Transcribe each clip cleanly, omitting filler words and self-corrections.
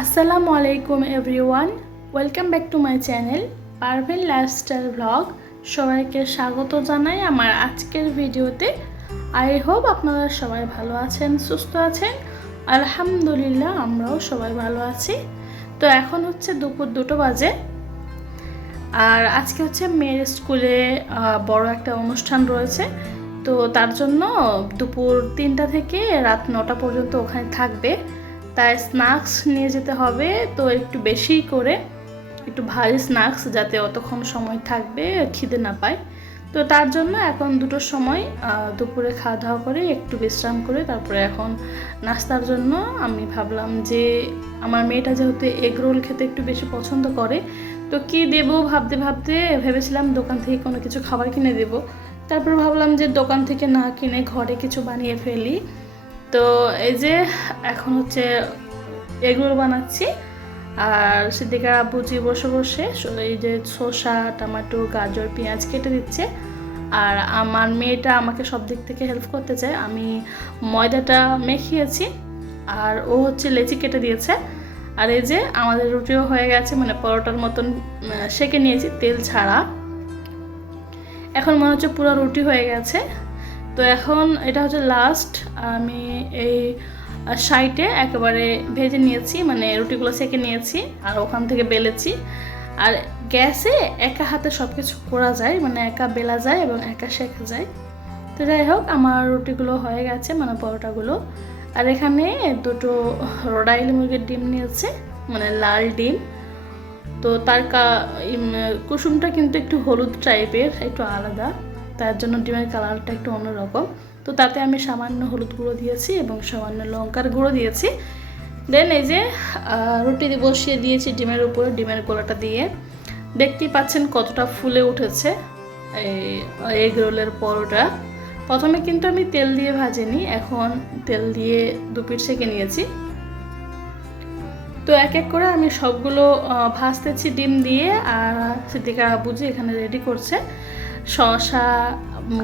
আসসালামু আলাইকুম everyone, welcome back to my channel Parvin lifestyle blog. সবাইকে স্বাগত জানাই আমার আজকের ভিডিওতে। আই হোপ আপনারা সবাই ভালো আছেন, সুস্থ আছেন। আলহামদুলিল্লাহ, আমরাও সবাই ভালো আছি। তো এখন হচ্ছে দুপুর 2টো বাজে, আর আজকে হচ্ছে মেয়ের স্কুলে বড় একটা অনুষ্ঠান রয়েছে। তো তার জন্য দুপুর 3টা থেকে রাত 9টা পর্যন্ত ওখানে থাকবে। তাই স্ন্যাক্স নিয়ে যেতে হবে, তো একটু বেশি করে একটু ভারী স্ন্যাক্স, যাতে অতক্ষণ সময় থাকবে খিদে না পায়। তো তার জন্য এখন 2টোর সময় দুপুরে খাওয়া দাওয়া করে একটু বিশ্রাম করে তারপরে এখন নাস্তার জন্য আমি ভাবলাম যে আমার মেয়েটা যেহেতু এগ রোল খেতে একটু বেশি পছন্দ করে, তো কি দেব ভাবতে ভাবতে ভেবেছিলাম দোকান থেকে কোনো কিছু খাবার কিনে দেব। তারপর ভাবলাম যে দোকান থেকে না কিনে ঘরে কিছু বানিয়ে ফেলি। তো এই যে এখন হচ্ছে এগ রোল বানাচ্ছি, আর সিদ্দিকার আব্বুজি বসে বসে এই যে শসা, টমেটো, গাজর, পেঁয়াজ কেটে দিচ্ছে। আর আমার মেয়েটা আমাকে সব দিক থেকে হেল্প করতে চায়। আমি ময়দাটা মেখিয়েছি আর ও হচ্ছে লেচি কেটে দিয়েছে। আর এই যে আমাদের রুটিও হয়ে গেছে, মানে পরোটার মতন সেঁকে নিয়েছি তেল ছাড়া। এখন মনে হচ্ছে পুরো রুটি হয়ে গেছে। তো এখন এটা হচ্ছে লাস্ট, আমি এই সাইডে একেবারে ভেজে নিয়েছি, মানে রুটিগুলো সেঁকে নিয়েছি আর ওখান থেকে বেলেছি। আর গ্যাসে একা হাতে সব কিছু করা যায়, মানে একা বেলা যায় এবং একা সেঁকা যায়। তো যাই হোক, আমার রুটিগুলো হয়ে গেছে, মানে পরোটাগুলো। আর এখানে 2টো রোডাইল মুরগির ডিম নিয়েছে, মানে লাল ডিম। তো তার কুসুমটা কিন্তু একটু হলুদ টাইপের, একটু আলাদা, তার জন্য ডিমের কালারটা একটু অন্যরকম। তো তাতে আমি সামান্য হলুদ গুঁড়ো দিয়েছি এবং সামান্য লঙ্কার গুঁড়ো দিয়েছি। দেন এই যে রুটি বসিয়ে দিয়েছি ডিমের উপরে, ডিমের গোলাটা দিয়ে। দেখতেই পাচ্ছেন কতটা ফুলে উঠেছে এই এগ রোলের পরোটা। প্রথমে কিন্তু আমি তেল দিয়ে ভাজিনি, এখন তেল দিয়ে 2 পিঠ সেঁকে নিয়েছি। তো এক এক করে আমি সবগুলো ভাজতেছি ডিম দিয়ে। আর সিদ্দিকার আব্বুজি এখানে রেডি করছে শসা,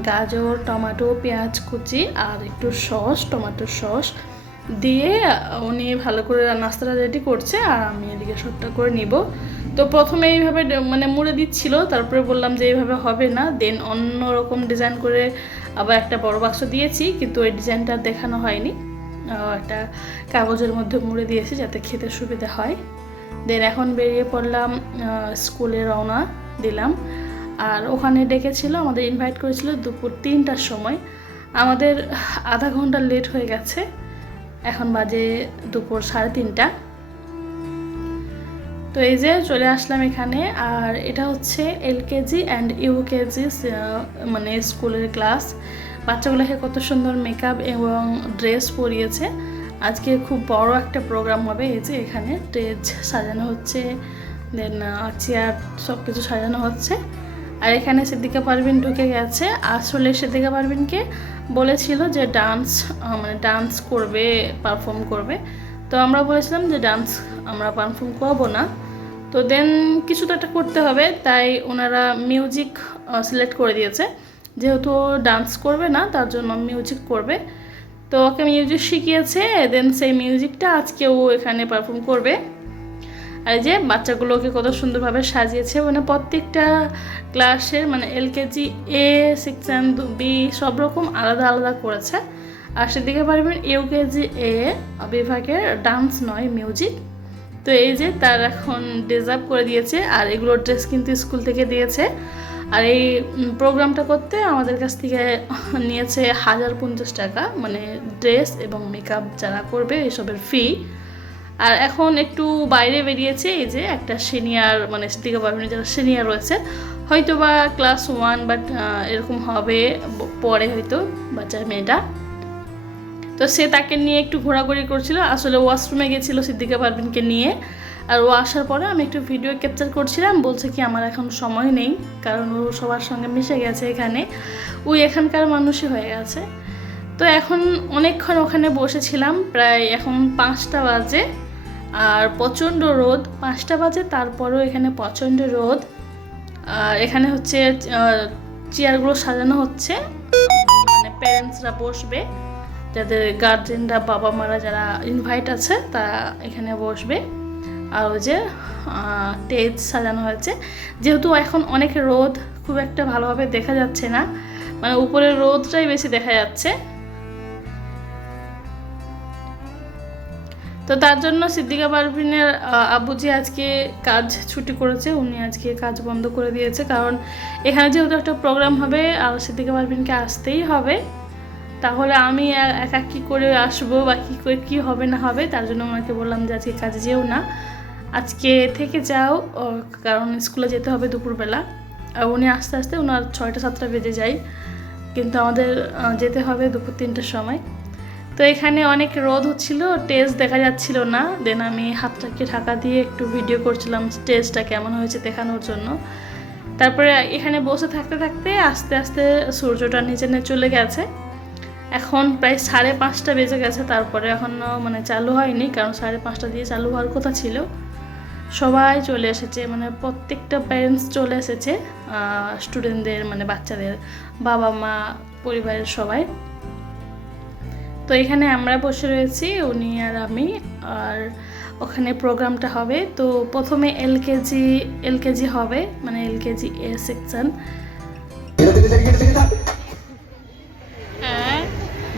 গাজর, টমেটো, পেঁয়াজ কুচি আর একটু সস, টমেটোর সস দিয়ে উনি ভালো করে নাস্তাটা রেডি করছে, আর আমি এদিকে সবটা করে নিব। তো প্রথমে এইভাবে মানে মুড়ে দিচ্ছিল, তারপরে বললাম যে এইভাবে হবে না, দেন অন্য রকম ডিজাইন করে আবার একটা বড় বাক্স দিয়েছি, কিন্তু ওই ডিজাইনটা দেখানো হয়নি। একটা কাগজের মধ্যে মুড়ে দিয়েছি যাতে খেতে সুবিধা হয়। দেন এখন বেরিয়ে পড়লাম, স্কুলে রওনা দিলাম। আর ওখানে ডেকেছিল, আমাদের ইনভাইট করেছিল দুপুর 3টার সময়। আমাদের আধা ঘন্টা লেট হয়ে গেছে, এখন বাজে দুপুর 3:30। তো এই যে চলে আসলাম এখানে। আর এটা হচ্ছে LKG অ্যান্ড UKG মানে স্কুলের ক্লাস। বাচ্চাগুলোকে কত সুন্দর মেকআপ এবং ড্রেস পরিয়েছে। আজকে খুব বড় একটা প্রোগ্রাম হবে। এই যে এখানে স্টেজ সাজানো হচ্ছে, দেন চেয়ার সব কিছু সাজানো হচ্ছে। আর এখানে সিদ্দিকা পারভিন ঢুকে গেছে। আসলে সিদ্দিকা পারভিনকে বলেছিল যে মানে ডান্স করবে, পারফর্ম করবে। তো আমরা বলেছিলাম যে ডান্স আমরা পারফর্ম করবো না। তো দেন কিছু তো একটা করতে হবে, তাই ওনারা মিউজিক সিলেক্ট করে দিয়েছে। যেহেতু ডান্স করবে না, তার জন্য মিউজিক করবে। তো ওকে মিউজিক শিখিয়েছে, দেন সেই মিউজিকটা আজকে ও এখানে পারফর্ম করবে। আর যে বাচ্চাগুলোকে কত সুন্দরভাবে সাজিয়েছে, মানে প্রত্যেকটা ক্লাসের মানে LKG A সেকশন B সব রকম আলাদা আলাদা করেছে। আর সেদিকে পারবেন UKG A বিভাগের ডান্স নয়, মিউজিক। তো এই যে তার এখন ডিজার্ভ করে দিয়েছে। আর এগুলোর ড্রেস কিন্তু স্কুল থেকে দিয়েছে। আর এই প্রোগ্রামটা করতে আমাদের কাছ থেকে নিয়েছে 1050 টাকা, মানে ড্রেস এবং মেকআপ যারা করবে এসবের ফি। আর এখন একটু বাইরে বেরিয়েছে, এই যে একটা সিনিয়র, মানে সিদ্দিকা পারভিনের যারা সিনিয়র রয়েছে, হয়তো বা ক্লাস 1 বাট এরকম হবে পরে হয়তো বাচ্চার মেয়েটা। তো সে তাকে নিয়ে একটু ঘোরাঘুরি করছিল। আসলে ওয়াশরুমে গেছিলো সিদ্দিকা পারভিনকে নিয়ে। আর ও আসার পরে আমি একটু ভিডিও ক্যাপচার করছিলাম, বলছে কি আমার এখন সময় নেই, কারণ ও সবার সঙ্গে মিশে গেছে এখানে, ওই এখানকার মানুষই হয়ে গেছে। তো এখন অনেকক্ষণ ওখানে বসেছিলাম, প্রায় এখন 5টা বাজে। আর প্রচণ্ড রোদ, 5টা বাজে তারপরেও এখানে প্রচণ্ড রোদ। আর এখানে হচ্ছে চেয়ারগুলো সাজানো হচ্ছে, মানে প্যারেন্টসরা বসবে, যাদের গার্জেনরা বাবা মারা যারা ইনভাইট আছে তারা এখানে বসবে। আর ওই যে স্টেজ সাজানো হয়েছে। যেহেতু এখন অনেক রোদ, খুব একটা ভালোভাবে দেখা যাচ্ছে না, মানে উপরের রোদটাই বেশি দেখা যাচ্ছে। তো তার জন্য সিদ্দিকা পারভিনের আব্বুজি আজকে কাজ ছুটি করেছে, উনি আজকে কাজ বন্ধ করে দিয়েছে। কারণ এখানে যেহেতু একটা প্রোগ্রাম হবে আর সিদ্দিকা পারভিনকে আসতেই হবে, তাহলে আমি একা কী করে আসবো বা কী করে কী হবে না হবে, তার জন্য ওনাকে বললাম যে আজকে কাজে যেও না, আজকে থেকে যাও, কারণ স্কুলে যেতে হবে দুপুরবেলা। আর উনি আস্তে আস্তে ওনার 6টা-7টা বেজে যায়, কিন্তু আমাদের যেতে হবে দুপুর 3টার সময়। তো এখানে অনেক রোদ হচ্ছিল, স্টেজ দেখা যাচ্ছিল না। দেন আমি হাতটাকে ঢাকা দিয়ে একটু ভিডিও করছিলাম স্টেজটা কেমন হয়েছে দেখানোর জন্য। তারপরে এখানে বসে থাকতে থাকতে আস্তে আস্তে সূর্যটা নিচে চলে গেছে। এখন প্রায় 5:30 বেজে গেছে, তারপরে এখনও মানে চালু হয়নি, কারণ 5:30 দিয়ে চালু হওয়ার কথা ছিল। সবাই চলে এসেছে, মানে প্রত্যেকটা প্যারেন্টস চলে এসেছে, স্টুডেন্টদের মানে বাচ্চাদের বাবা মা, পরিবারের সবাই। তো এখানে আমরা বসে রয়েছি, উনি আর আমি, আর ওখানে প্রোগ্রামটা হবে। তো প্রথমে এলকেজি হবে, মানে LKG A section.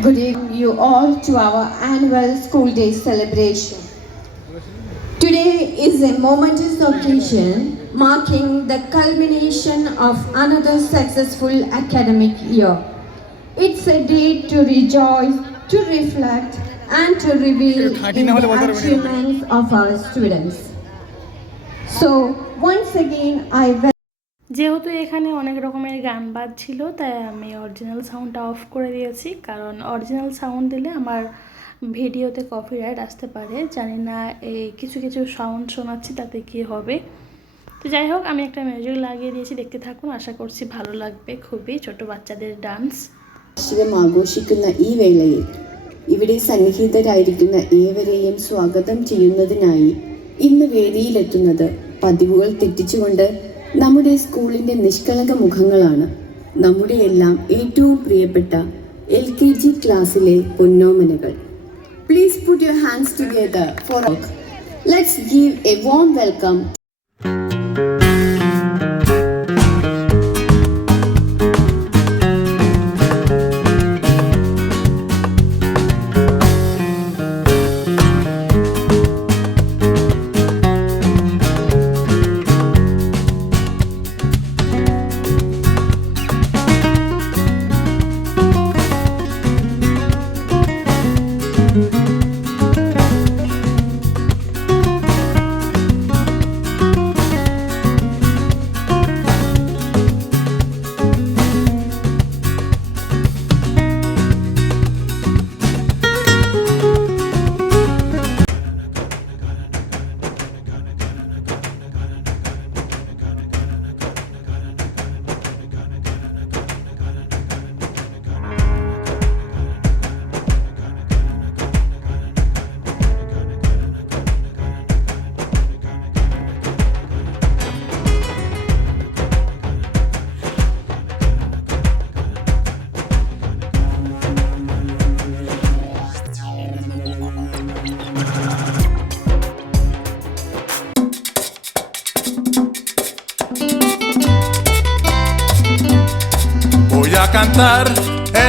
Good evening you all to our annual school day celebration. Today is a momentous occasion marking the culmination of another successful academic year. It's a day to rejoice, to reflect and to reveal in the achievements of our students. So once again I যেহেতু এখানে অনেক রকমের গান বাজছিল, তাই আমি original সাউন্ডটা of করে দিয়েছি, কারণ অরিজিনাল সাউন্ড দিলে আমার ভিডিওতে কপিরাইট আসতে পারে। জানি না এই কিছু কিছু সাউন্ড শোনাচ্ছি তাতে কি হবে। তো যাই হোক, আমি একটা মিউজিক লাগিয়ে দিয়েছি, দেখতে থাকুন, আশা করছি ভালো লাগবে। খুবই ছোট বাচ্চাদের ডান্স। ആഘോഷിക്കുന്ന ഈ വേളയിൽ ഇവിടെ സന്നിഹിതരായിരിക്കുന്ന ഏവരെയും സ്വാഗതം ചെയ്യുന്നതിനായി ഇന്ന് വേദിയിലെത്തുന്നത് പതിവുകൾ തെറ്റിച്ചുകൊണ്ട് നമ്മുടെ സ്കൂളിന്റെ നിഷ്കളങ്ക മുഖങ്ങളാണ്. നമ്മുടെ എല്ലാം ഏറ്റവും പ്രിയപ്പെട്ട LKG ക്ലാസ്സിലെ പൊന്നോമനകൾ. Please put your hands together for let's give a warm welcome. Cantar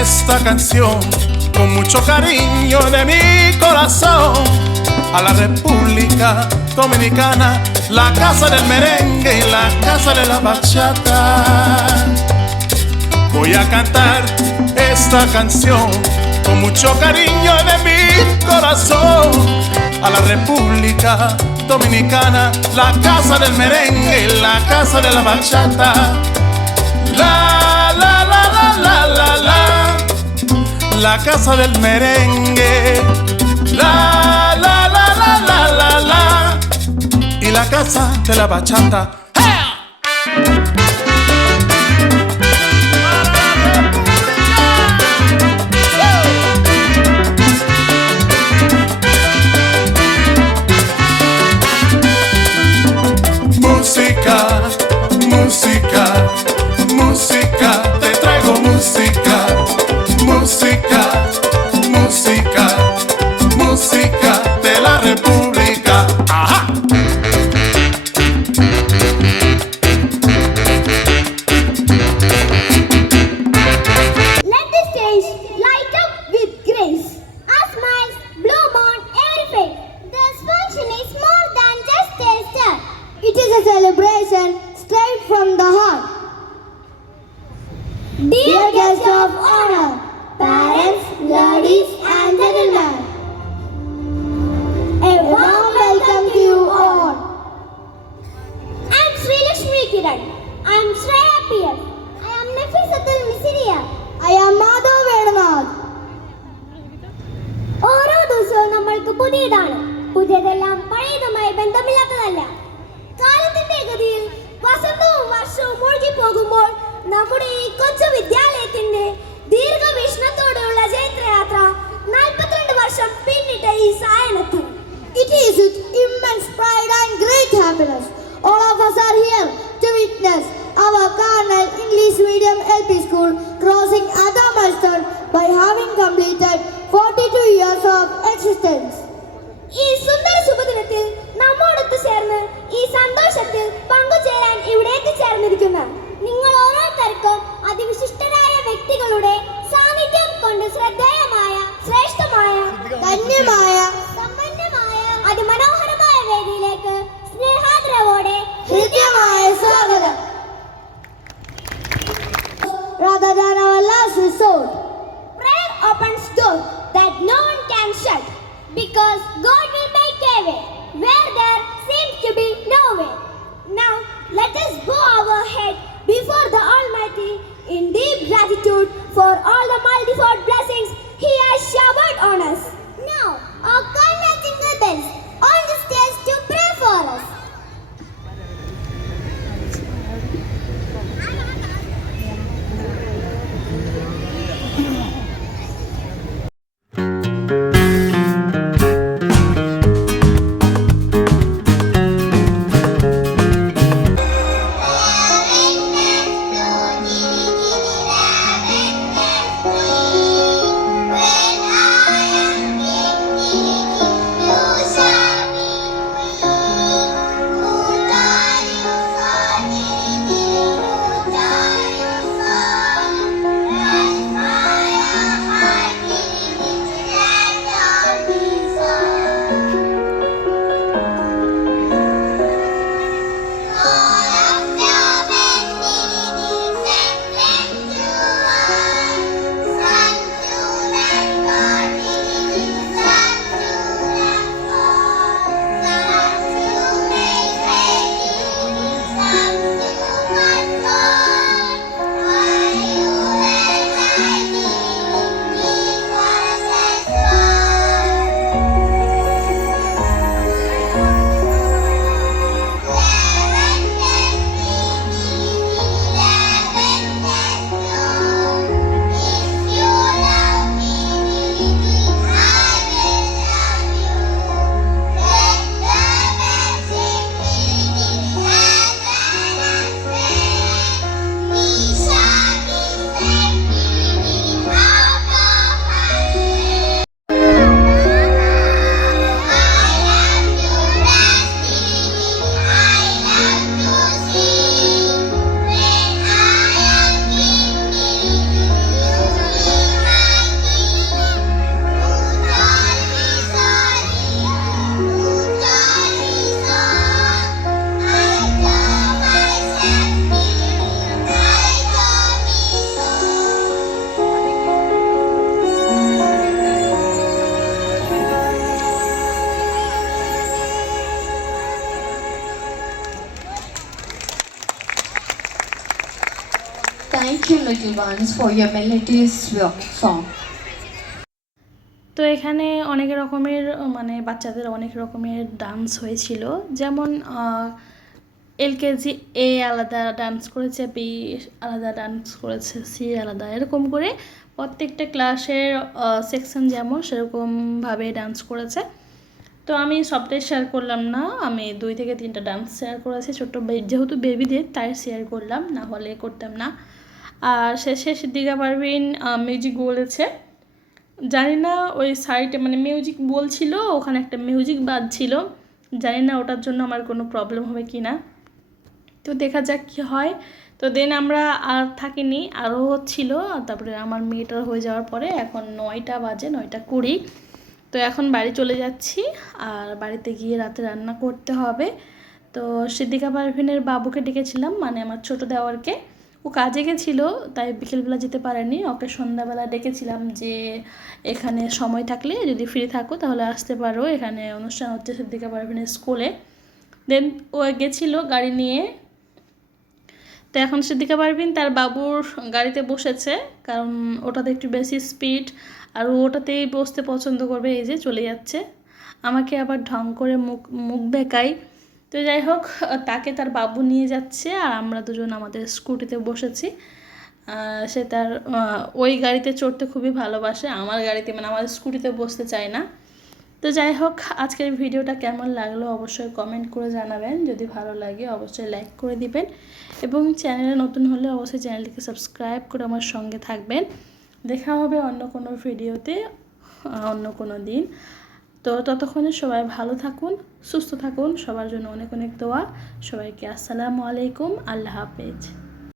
esta canción con mucho cariño de mi corazón a la República Dominicana, la casa del merengue y la casa de la bachata. Voy a cantar esta canción con mucho cariño de mi corazón a la República Dominicana, la casa del merengue y la casa de la bachata. La casa del merengue, la, y la casa de la bachata. Música, música, música, te traigo música. Música, música, música de la República. ¡Ajá! എല്ലാം പഴയതുമായി ബന്ധമില്ലാത്തതല്ല. കാലത്തിന്റെ ഗതിയിൽ വസന്തവും വർഷവും ഒഴുകി പോകുമ്പോൾ നമ്മുടെ ഈ കൊച്ചു വിദ്യാലയത്തിന്റെ ദീർഘവീക്ഷണത്തോടെയുള്ള ജൈത്രയാത്ര 42 വർഷം പിന്നിട്ട ഈ സായനത്തിൽ. It is with immense pride and great happiness all of us are here to witness our Carnal English Medium LP School crossing another milestone by having completed 42 years of existence. ഈ സുന്ദര ശുഭദിനത്തിൽ നമ്മോടൊത്ത് ചേർന്ന് ഈ സന്തോഷത്തിൽ പങ്കുചേരാൻ ഇവിടെ എത്തിച്ചേർന്നിരിക്കുന്ന നിങ്ങൾ ഓരോരുത്തർക്കും അതിവിശിഷ്ടരായ വ്യക്തികളുടെ സാന്നിധ്യം കൊണ്ട് ശ്രദ്ധേയമായ, ശ്രേഷ്ഠമായ, ധന്യമായ, സമ്പന്നമായ, അതിമനോഹരമായ വേദിയിലേക്ക് സ്നേഹാദരവോടെ ഹൃദ്യമായ സ്വാഗതം. Rather than our last resort, prayer opens doors that no one can shut, because God will make a way where there seems to be no way. Now let us bow our head before the Almighty in deep gratitude for all the multifold blessings He has showered on us. Now our Carnal jingle bells on the stage to pray for us. Thank you, little ones, for your melodious song. তো এখানে অনেক রকমের মানে বাচ্চাদের অনেক রকমের dance হয়েছিল, যেমন এলকেজি এ আলাদা ডান্স করেছে, বি আলাদা ডান্স করেছে, সি আলাদা, এরকম করে প্রত্যেকটা ক্লাসের সেকশন যেমন সেরকমভাবে ডান্স করেছে। তো আমি সবটাই শেয়ার করলাম না, আমি 2 থেকে 3টা ডান্স শেয়ার করেছি, ছোটো যেহেতু বেবিদের তাই শেয়ার করলাম, না হলে করতাম না। আর শেষে সিদ্দিকা পারভিন মিউজিক বলেছে, জানি না ওই সাইডে মানে মিউজিক বলছিল, ওখানে একটা মিউজিক বাজছিল, জানি না ওটার জন্য আমার কোনো প্রবলেম হবে কি না, তো দেখা যাক কী হয়। তো দেন আমরা আর থাকিনি, আরও হচ্ছিল, তারপরে আমার মেয়েটার হয়ে যাওয়ার পরে এখন 9টা বাজে, 9:20। তো এখন বাড়ি চলে যাচ্ছি, আর বাড়িতে গিয়ে রাতে রান্না করতে হবে। তো সিদ্দিকা পারভিনের বাবুকে ডেকেছিলাম, মানে আমার ছোট দেওয়ারকে, ও কাজে গেছিলো তাই বিকেলবেলা যেতে পারেনি, ওকে সন্ধ্যাবেলা ডেকেছিলাম যে এখানে সময় থাকলে যদি ফ্রি থাকো তাহলে আসতে পারো, এখানে অনুষ্ঠান হচ্ছে সিদ্দিকা পারভিনের স্কুলে। দেন ও গেছিলো গাড়ি নিয়ে। তো এখন সিদ্দিকা পারভিন তার বাবুর গাড়িতে বসেছে, কারণ ওটাতে একটু বেশি স্পিড, আর ওটাতেই বসতে পছন্দ করবে। এই যে চলে যাচ্ছে, আমাকে আবার ঢং করে মুখ বেঁকায়। তো যাই হোক, তাকে তার বাবু নিয়ে যাচ্ছে আর আমরা দুজন আমাদের স্কুটিতে বসেছি। সে তার ওই গাড়িতে চড়তে খুবই ভালোবাসে, আমার গাড়িতে মানে আমার স্কুটিতে বসতে চায় না। তো যাই হোক, আজকের ভিডিওটা কেমন লাগলো অবশ্যই কমেন্ট করে জানাবেন। যদি ভালো লাগে অবশ্যই লাইক করে দিবেন এবং চ্যানেলে নতুন হলে অবশ্যই চ্যানেলটিকে সাবস্ক্রাইব করে আমার সঙ্গে থাকবেন। দেখা হবে অন্য কোনো ভিডিওতে অন্য কোনো দিন। তো ততক্ষণে সবাই ভালো থাকুন, সুস্থ থাকুন, সবার জন্য অনেক অনেক দোয়া। সবাইকে আসসালামু আলাইকুম, আল্লাহ হাফেজ।